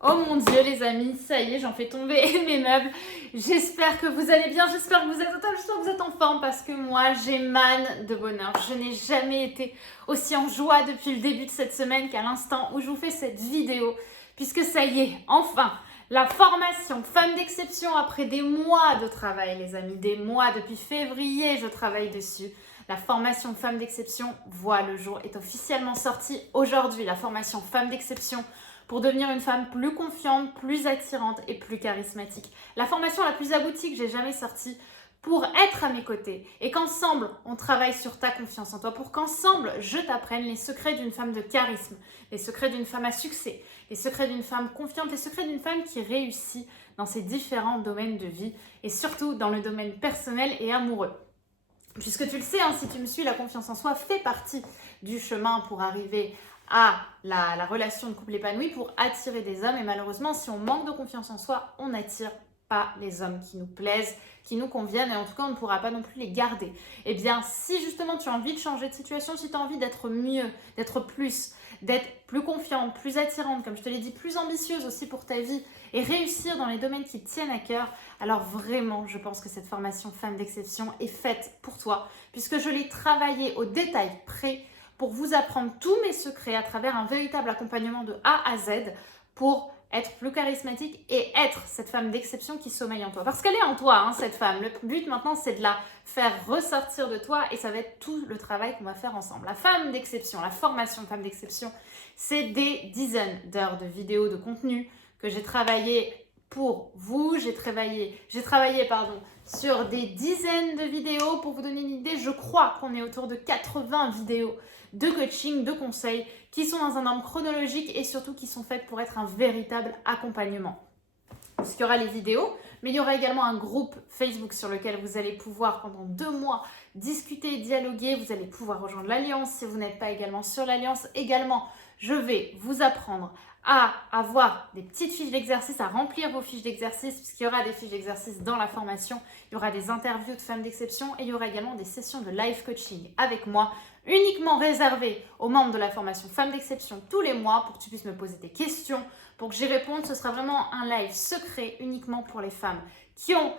Oh mon Dieu les amis, ça y est, j'en fais tomber mes meubles. J'espère que vous allez bien, j'espère que vous êtes au top, j'espère que vous êtes en forme parce que moi j'émane de bonheur. Je n'ai jamais été aussi en joie depuis le début de cette semaine qu'à l'instant où je vous fais cette vidéo. Puisque ça y est, enfin, la formation Femme d'Exception après des mois de travail les amis, des mois, depuis février je travaille dessus. La formation Femme d'Exception voit le jour, est officiellement sortie aujourd'hui. La formation Femme d'Exception pour devenir une femme plus confiante, plus attirante et plus charismatique. La formation la plus aboutie que j'ai jamais sortie pour être à mes côtés et qu'ensemble on travaille sur ta confiance en toi, pour qu'ensemble je t'apprenne les secrets d'une femme de charisme, les secrets d'une femme à succès, les secrets d'une femme confiante, les secrets d'une femme qui réussit dans ses différents domaines de vie et surtout dans le domaine personnel et amoureux. Puisque tu le sais, hein, si tu me suis, la confiance en soi fait partie du chemin pour arriver à la relation de couple épanoui, pour attirer des hommes. Et malheureusement, si on manque de confiance en soi, on n'attire pas les hommes qui nous plaisent, qui nous conviennent, et en tout cas, on ne pourra pas non plus les garder. Eh bien, si justement tu as envie de changer de situation, si tu as envie d'être mieux, d'être plus confiante, plus attirante, comme je te l'ai dit, plus ambitieuse aussi pour ta vie, et réussir dans les domaines qui te tiennent à cœur, alors vraiment, je pense que cette formation Femme d'Exception est faite pour toi, puisque je l'ai travaillée au détail près pour vous apprendre tous mes secrets à travers un véritable accompagnement de A à Z pour être plus charismatique et être cette femme d'exception qui sommeille en toi. Parce qu'elle est en toi, hein, cette femme. Le but maintenant, c'est de la faire ressortir de toi et ça va être tout le travail qu'on va faire ensemble. La femme d'exception, la formation femme d'exception, c'est des dizaines d'heures de vidéos, de contenu que j'ai travaillé pour vous. J'ai travaillé sur des dizaines de vidéos. Pour vous donner une idée, je crois qu'on est autour de 80 vidéos de coaching, de conseils qui sont dans un ordre chronologique et surtout qui sont faites pour être un véritable accompagnement. Parce qu'il y aura les vidéos, mais il y aura également un groupe Facebook sur lequel vous allez pouvoir pendant 2 mois discuter, dialoguer. Vous allez pouvoir rejoindre l'Alliance si vous n'êtes pas également sur l'Alliance. Également, je vais vous apprendre à avoir des petites fiches d'exercice, à remplir vos fiches d'exercice, puisqu'il y aura des fiches d'exercice dans la formation, il y aura des interviews de femmes d'exception et il y aura également des sessions de live coaching avec moi, uniquement réservées aux membres de la formation Femmes d'Exception tous les mois pour que tu puisses me poser tes questions, pour que j'y réponde. Ce sera vraiment un live secret uniquement pour les femmes qui ont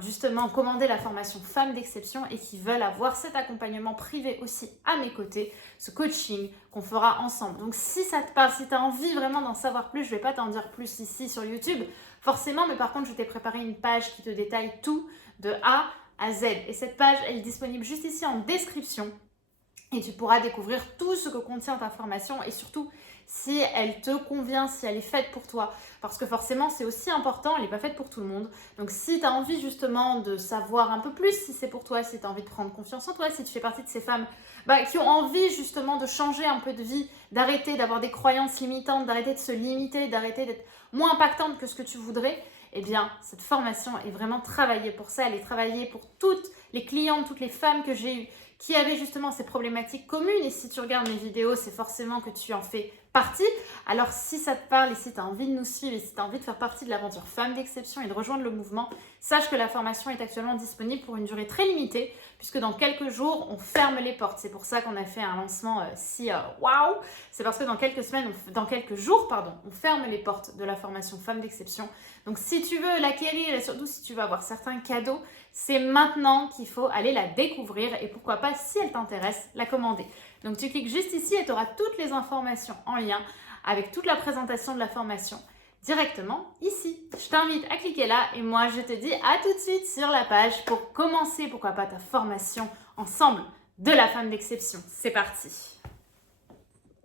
justement commandé la formation Femmes d'Exception et qui veulent avoir cet accompagnement privé aussi à mes côtés, ce coaching qu'on fera ensemble. Donc si ça te parle, si tu as envie vraiment d'en savoir plus, je ne vais pas t'en dire plus ici sur YouTube, forcément, mais par contre, je t'ai préparé une page qui te détaille tout de A à Z. Et cette page, elle est disponible juste ici en description. Et tu pourras découvrir tout ce que contient ta formation et surtout si elle te convient, si elle est faite pour toi. Parce que forcément, c'est aussi important, elle n'est pas faite pour tout le monde. Donc si tu as envie justement de savoir un peu plus si c'est pour toi, si tu as envie de prendre confiance en toi, si tu fais partie de ces femmes qui ont envie justement de changer un peu de vie, d'arrêter d'avoir des croyances limitantes, d'arrêter de se limiter, d'arrêter d'être moins impactante que ce que tu voudrais, eh bien, cette formation est vraiment travaillée pour ça. Elle est travaillée pour toutes les clientes, toutes les femmes que j'ai eues qui avaient justement ces problématiques communes. Et si tu regardes mes vidéos, c'est forcément que tu en fais partie. Alors si ça te parle et si tu as envie de nous suivre et si tu as envie de faire partie de l'aventure Femme d'Exception et de rejoindre le mouvement, sache que la formation est actuellement disponible pour une durée très limitée puisque dans quelques jours, on ferme les portes. C'est pour ça qu'on a fait un lancement waouh. C'est parce que dans quelques jours, on ferme les portes de la formation Femme d'Exception. Donc si tu veux l'acquérir et surtout si tu veux avoir certains cadeaux, c'est maintenant qu'il faut aller la découvrir et pourquoi pas, si elle t'intéresse, la commander. Donc tu cliques juste ici et tu auras toutes les informations en lien avec toute la présentation de la formation directement ici. Je t'invite à cliquer là et moi je te dis à tout de suite sur la page pour commencer, pourquoi pas, ta formation ensemble de la femme d'exception. C'est parti!